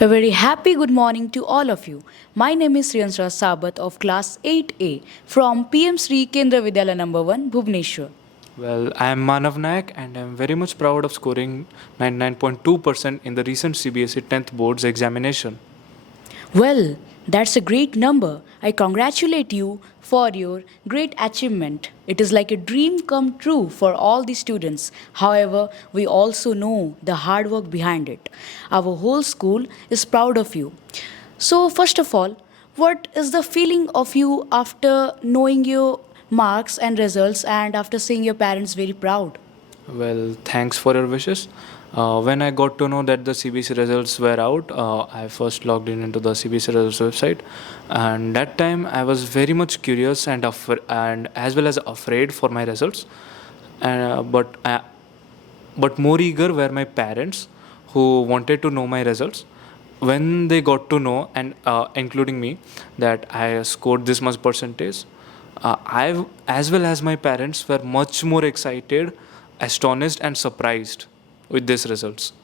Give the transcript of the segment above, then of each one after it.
A very happy good morning to all of you. My name is Sriyansra Sabat of class 8A from PMSHRI Kendriya Vidyalaya number 1 Bhubaneswar. Well, I am Manav Nayak and I am very much proud of scoring 99.2% in the recent CBSE 10th board's examination. Well, that's a great number. I congratulate you for your great achievement. It is like a dream come true for all the students. However, we also know the hard work behind it. Our whole school is proud of you. So, first of all, what is the feeling of you after knowing your marks and results and after seeing your parents very proud? Well, thanks for your wishes. When I got to know that the CBSE results were out, I first logged in into the CBSE results website, and that time I was very much curious and as well as afraid for my results. Uh, but I, but more eager were my parents, who wanted to know my results. When they got to know, and including me, that I scored this much percentage, I, as well as my parents, were much more excited, astonished, and surprised with these results.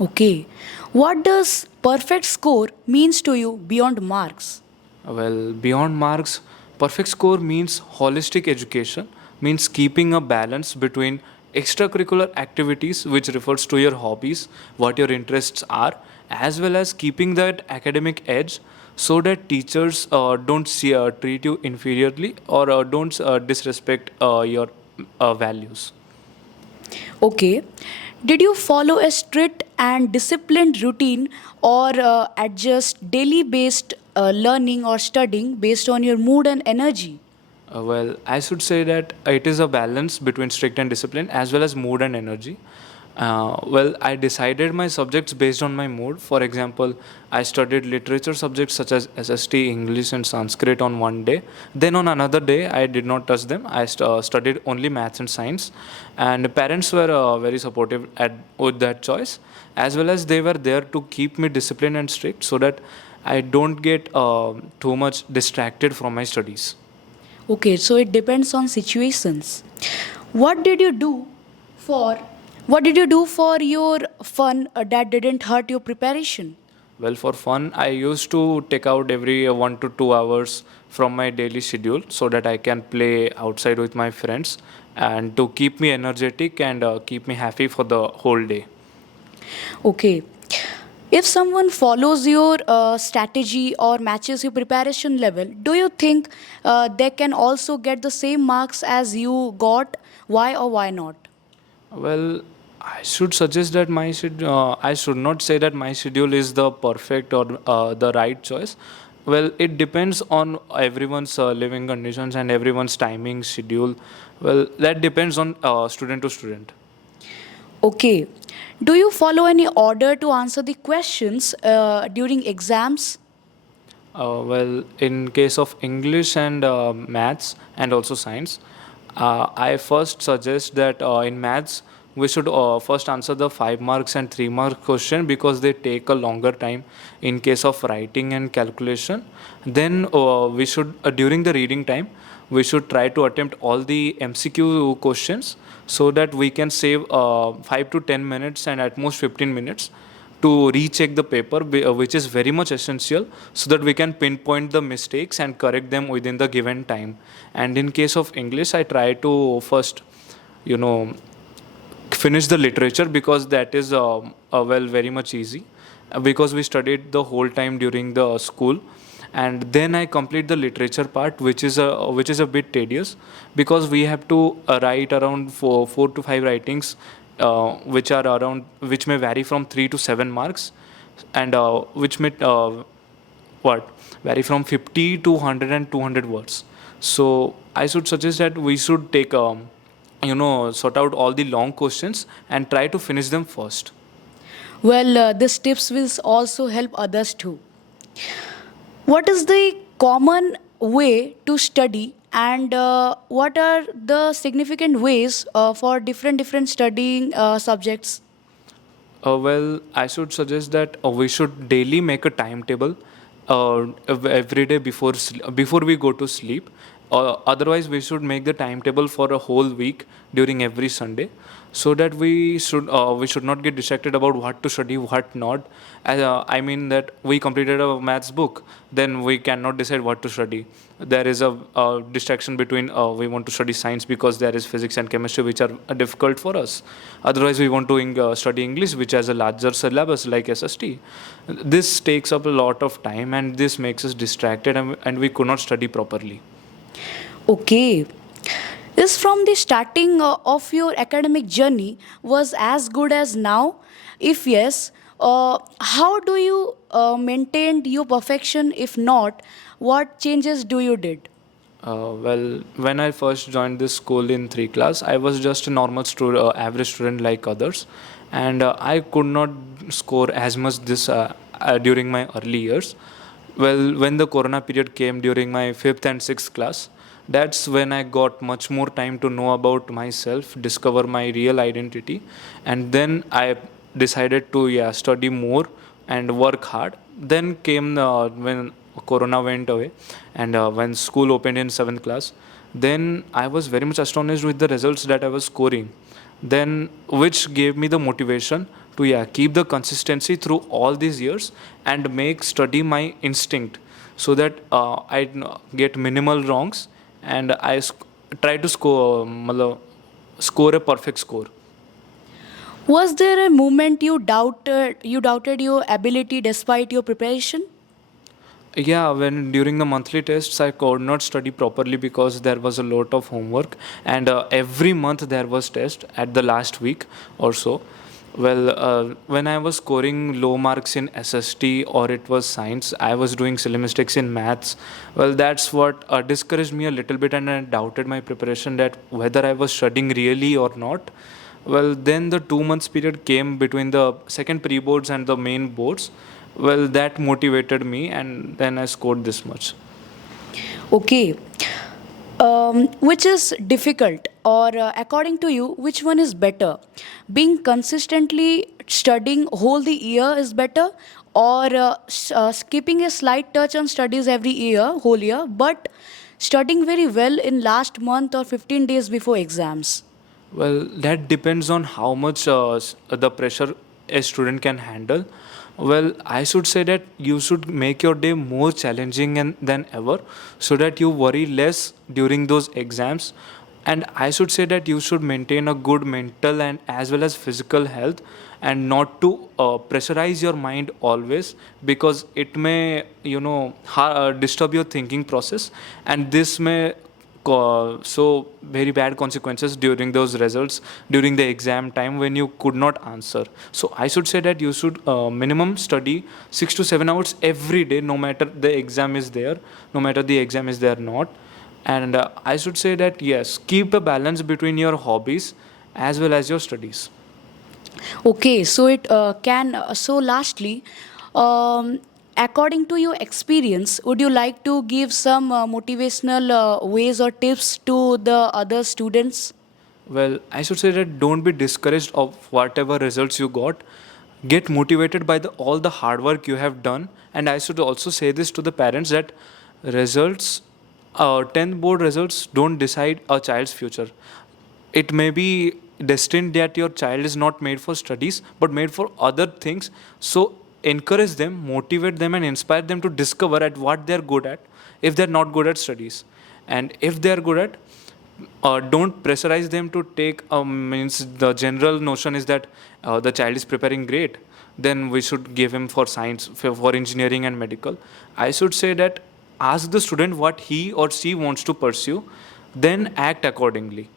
Okay. What does perfect score means to you beyond marks? Well, beyond marks, perfect score means holistic education, means keeping a balance between extracurricular activities, which refers to your hobbies, what your interests are, as well as keeping that academic edge so that teachers treat you inferiorly or don't disrespect your values. Okay. Did you follow a strict and disciplined routine or adjust daily based learning or studying based on your mood and energy? Well, I should say that it is a balance between strict and discipline as well as mood and energy. Well, I decided my subjects based on my mood. For example, I studied literature subjects such as SST, English, and Sanskrit on one day. Then on another day, I did not touch them. I studied only maths and science. And parents were very supportive with that choice, as well as they were there to keep me disciplined and strict so that I don't get too much distracted from my studies. Okay, so it depends on situations. What did you do for what did you do for your fun that didn't hurt your preparation? Well, for fun, I used to take out every 1 to 2 hours from my daily schedule so that I can play outside with my friends and to keep me energetic and keep me happy for the whole day. Okay. If someone follows your strategy or matches your preparation level, do you think they can also get the same marks as you got? Why or why not? Well, I should not say that my schedule is the perfect or the right choice. Well, it depends on everyone's living conditions and everyone's timing schedule. Well, that depends on student to student. Okay. Do you follow any order to answer the questions during exams? Well, in case of English and maths and also science, I first suggest that in maths we should first answer the 5 marks and 3 mark question because they take a longer time in case of writing and calculation. Then we should during the reading time we should try to attempt all the MCQ questions so that we can save 5 to 10 minutes and at most 15 minutes to recheck the paper, which is very much essential so that we can pinpoint the mistakes and correct them within the given time. And in case of English, I try to first, you know, finish the literature because that is well very much easy because we studied the whole time during the school, and then I complete the literature part, which is a bit tedious because we have to write around four to five writings, which may vary from 3 to 7 marks, and which may what vary from 50 to 100 and 200 words. So I should suggest that we should take sort out all the long questions and try to finish them first. Well, this tips will also help others too. What is the common way to study and what are the significant ways for different studying subjects? Well, I should suggest that we should daily make a timetable every day before we go to sleep. otherwise we should make the timetable for a whole week during every Sunday, so that we should not get distracted about what to study, what not. I mean that we completed a maths book, then we cannot decide what to study. There is a distraction between we want to study science because there is physics and chemistry which are difficult for us. Otherwise, we want to study English, which has a larger syllabus like SST. This takes up a lot of time, and this makes us distracted, and we could not study properly. Okay. Is from the starting of your academic journey was as good as now? If yes, how do you maintain your perfection? If not, what changes do you did? Well, when I first joined this school in 3 class, I was just a normal average student like others, and I could not score as much this during my early years. Well, when the corona period came during my 5th and 6th class, that's when I got much more time to know about myself, discover my real identity, and then I decided to study more and work hard. Then came when corona went away, and when school opened in 7th class, then I was very much astonished with the results that I was scoring, then which gave me the motivation to keep the consistency through all these years and make study my instinct, so that I get minimal wrongs, and try to score a perfect score. Was there a moment you doubted your ability despite your preparation? Yeah, when during the monthly tests, I could not study properly because there was a lot of homework, and every month there was test at the last week or so. Well, when I was scoring low marks in SST or it was science, I was doing silly mistakes in maths. Well, that's what discouraged me a little bit, and I doubted my preparation that whether I was studying really or not. Well, then the 2 months period came between the second pre boards and the main boards. Well, that motivated me, and then I scored this much. Okay. Which is difficult, or according to you, which one is better? Being consistently studying whole the year is better, or skipping a slight touch on studies every year, whole year, but studying very well in last month or 15 days before exams? Well, that depends on how much the pressure a student can handle. Well, I should say that you should make your day more challenging than ever, so that you worry less during those exams. And I should say that you should maintain a good mental and as well as physical health, and not to pressurize your mind always, because it may, disturb your thinking process, and this may so very bad consequences during those results during the exam time when you could not answer. So I should say that you should minimum study 6 to 7 hours every day, no matter the exam is there, no matter the exam is there not. And I should say that yes, keep a balance between your hobbies as well as your studies. Okay, so it can. So, lastly, um, according to your experience, would you like to give some motivational ways or tips to the other students? Well, I should say that don't be discouraged of whatever results you got. Get motivated by all the hard work you have done. And I should also say this to the parents that results, 10th board results don't decide a child's future. It may be destined that your child is not made for studies but made for other things. So encourage them, motivate them, and inspire them to discover at what they're good at if they're not good at studies. And if they're good at, don't pressurize them to take, means the general notion is that the child is preparing great, then we should give him for science, for engineering and medical. I should say that ask the student what he or she wants to pursue, then act accordingly.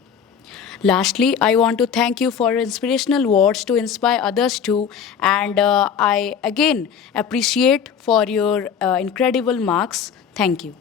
Lastly, I want to thank you for your inspirational words to inspire others too, and I again appreciate for your incredible marks. Thank you.